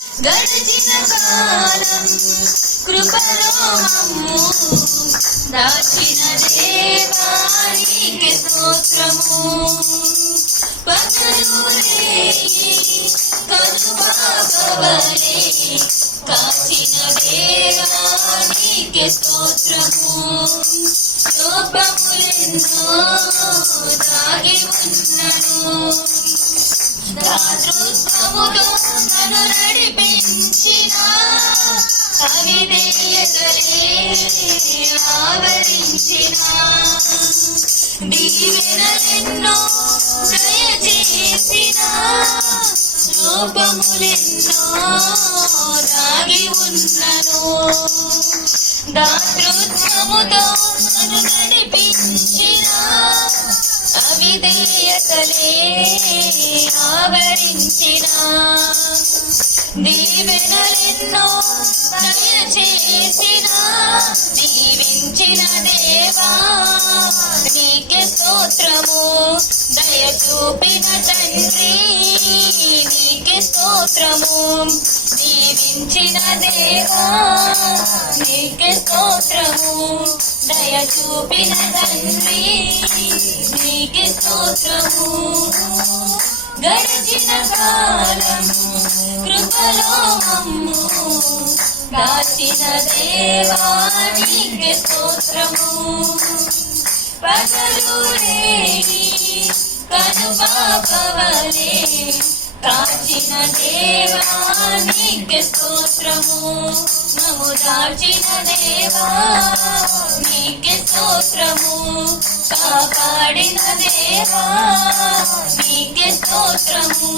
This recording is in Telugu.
గడిచిన కాలం కృపలో మమ్ము దాచిన దేవానికి స్తోత్రము. పగలు రేయి కనుపాపవలే కాచిన దేవానికి స్తోత్రము. లోపములెన్నో దాగి ఉన్నను, దాతృత్వముతో నన్ను నడిపించిన అవిధేయతలే ఆవరించిన దీవెనలెన్నో దయచేసిన రూపములెన్నో దాగి ఉన్నను, దాతృత్వముతో నన్ను నడిపించిన అవిధేయతలే ఆవరించిన దీవెనలెన్నో దయచేసిన దీవించిన దేవా నీకే స్తోత్రము. దయ చూపిన తండ్రి నీకే స్తోత్రము. దీవించిన దేవా నీకే స్తోత్రము. దయ చూపిన తండ్రి నీకే స్తోత్రము. గడిచిన కాలము కృపలో మమ్ము దాచిన దేవా నీకే స్తోత్రము. పగలు రేయి కనుపాపవలే కాచిన దేవా నీకే స్తోత్రము. మమ్ము దాచిన దేవా నీకే స్తోత్రము. కాపాడిన దేవా నీకే స్తోత్రము.